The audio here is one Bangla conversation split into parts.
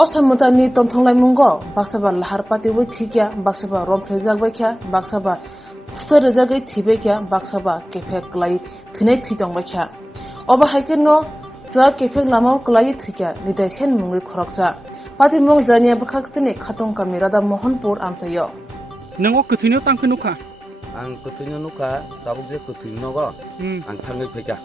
Osamutani Tontonglai Mungo, Baksaba Laharpati Wikia, Baksaba Romprezagbekya, Baksaba Futerezagay Tibekya, Baksaba Kefek Lai, Tinek Tidongbekya. Oba Haikino, Dra Kefek Lamo Klai Tika, Lidashen Mungri Koroksa. Pati Mung Zania Bakakstini Katong Kamirada Mohanpur Amsayo. Nang continue tang kenuka. Ang kutunya nuka, tabuk je kutunya go. Ang tanggai peka.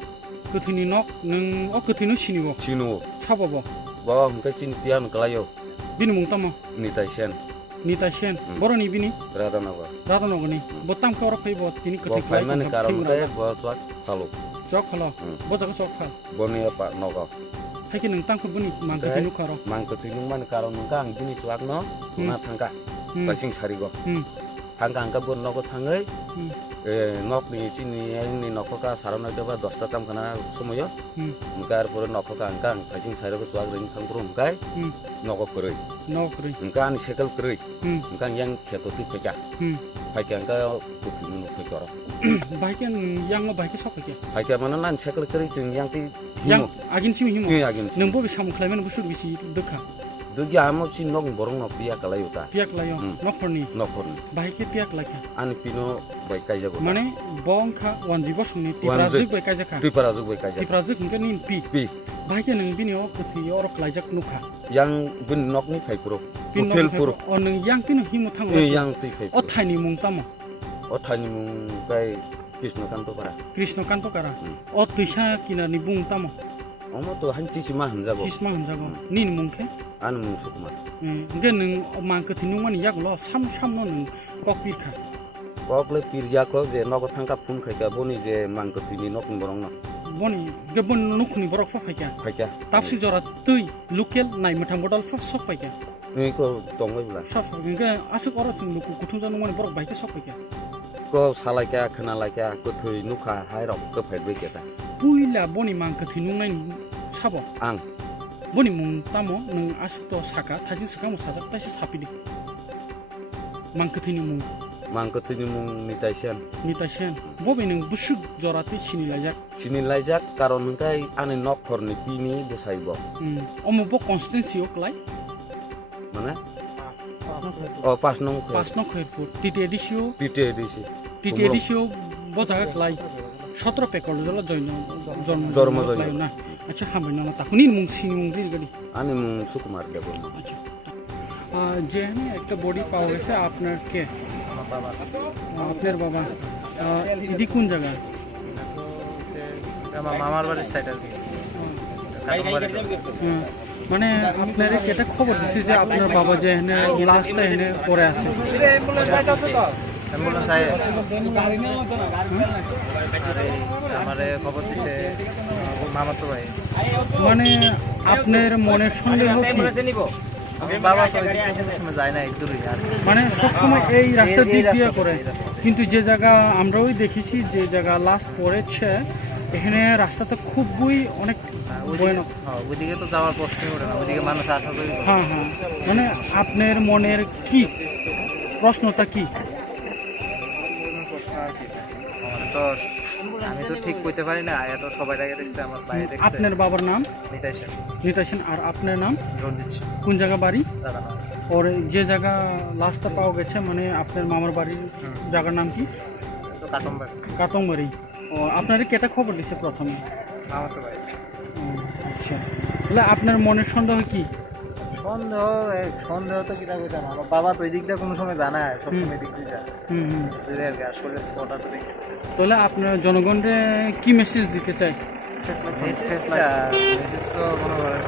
Continue nok nang continue siniwo. Chinu, Chababo. bawa mungkin cin pian kelayo. Bini mung tama. Nita sen, Nita shen. Boro ni bini. rada naga. Rata nogani. Botam ka ora pay bot bini Bawa ketik. paiman karam kaya bawa tuak kalu. Jok khala. Bota ka jok khal. Boni apa naga. Haiki nang tang ko bini mang continue karo. Mang kutunya man karam nungka ang gini tuak no, na tangka. Kasing sari go. Tangka angka bon naga tangai. Nok ni cini yang ni nok ka sarana deba 10 tam kana sumoyo. Mungkar pura nok ka angka kasing sari go tuak ring tang kurung kai. Nok ko kerei. Nok ri. Engkau ni sekal kerei, engkau yang ketoti peka, peka engkau bukti nu peka orang. Baikan yang baike sok ke. Peka mana nan sekal kerei jeng yang ti Yang agin simi himo. Ni agin. Nang bo bisam klaimen busuk bisi dekha. Dugi amo cin nok borong nok dia kalau yuta. Piak layo. Nok korni. Nok korni. Baike piak laka. An pino baik kai jago. Mane bongkha wanjibo sungni tiprazik baik jaka. Tu parazuk baik kai jago. Tiprazik ngka nin pi. Pi. Baike nang bini o kuthi orok lajak nukha. Yang bun nok ni pai puro. Hotel puro. O nang yang pino himo thang. Yang ti pai. O thaini mung tamo. O thani mung kai Krishna kanto para. Krishna kanto kara. O tuisa kinani bung tamo. Omo tu hanci cima hanjago. Sisma hanjago. Nin mungke. An mung sukma. Ngke nang mang kuthi nung mani yak lo sam no nang kokpi kha. Kok le pirja ko je nok thangka phun khai ka boni je mang ko tini nok borong no. Boni gebon nukhni borok fa kha. Khaja. Tapsi jora tui local nai mathang bodol fa sok pai ka. Ni ko tongoi bula. Sok ngke asuk ora tung luku kuthung janung mani borok baike sok pai ka. Ko salai ka khana lai ka ko thui nukha hai rok ko phai bai keta. Puila boni mang kuthi nung nai sabo. Ang Boni mung tamo nang asuk to saka thajing sakamu sajak taisi sapidi. Mang kuthi ni mung mang ko tini mung ni taisen. nita shen. Bobi nang busuk jorati sini lajak. Sini laijak karon kai ane nok khor ni pini desai bo. Omo bo constituency ok lai. Mana? Oh pas nong ko. Pas no khairpur. Titi edisio. Tite disi. Titi edisio bo jaga lai. 17 pekol jala join Jorma join. Na. Acha hambe na ta kunin mung sini mung ri gadi. Ane mung sukumar debo. আচ্ছা যে আমি একটা বডি পাওয়া গেছে আপনার কে আপনার বাবা এটি কোন জায়গা আমার মামার বাড়ির সাইড আর কি মানে আপনার কেটা খবর দিছে যে আপনার বাবা যে এখানে লাস্টটা এখানে পড়ে আছে অ্যাম্বুলেন্স আয় আমারে খবর দিছে মামাতো ভাই মানে আপনার মনের সন্দেহ কি বাবা তো যায় না একদূরই আর মানে সবসময় এই রাস্তা দিক দিয়ে করে কিন্তু যে জায়গা আমরাও দেখেছি যে জায়গা লাস্ট পড়েছে এখানে রাস্তাটা খুবই অনেক ভয়ানক ওইদিকে তো যাওয়ার প্রশ্নই ওঠে না ওইদিকে মানুষ আসা করি হ্যাঁ হ্যাঁ মানে আপনার মনের কি প্রশ্নটা কি তো আমি তো ঠিক কইতে পারি না এত সবাই আগে দেখছে আমার বাইরে দেখছে আপনার বাবার নাম নিতাইছেন নিতা সেন আর আপনার নাম রঞ্জিত কোন জায়গা বাড়ি দাদা না ওর যে জায়গা লাস্টটা পাওয়া গেছে মানে আপনার মামার বাড়ির জায়গার নাম কি তো কাটম্বার কাতংবাড়ি ও আপনার কেটা খবর দিছে প্রথমে মামাতো ভাই আচ্ছা তাহলে আপনার মনের সন্দেহ কি সন্দেহ তো কিটা কইতাম আমার বাবা তো এই দিক দিয়ে কোনো সময় জানায় সবসময় দিক দিয়ে যায় আর কি আসলে স্পট আছে দেখে তাহলে আপনার জনগণরে কি মেসেজ দিতে চাই মেসেজ তো মনে করেন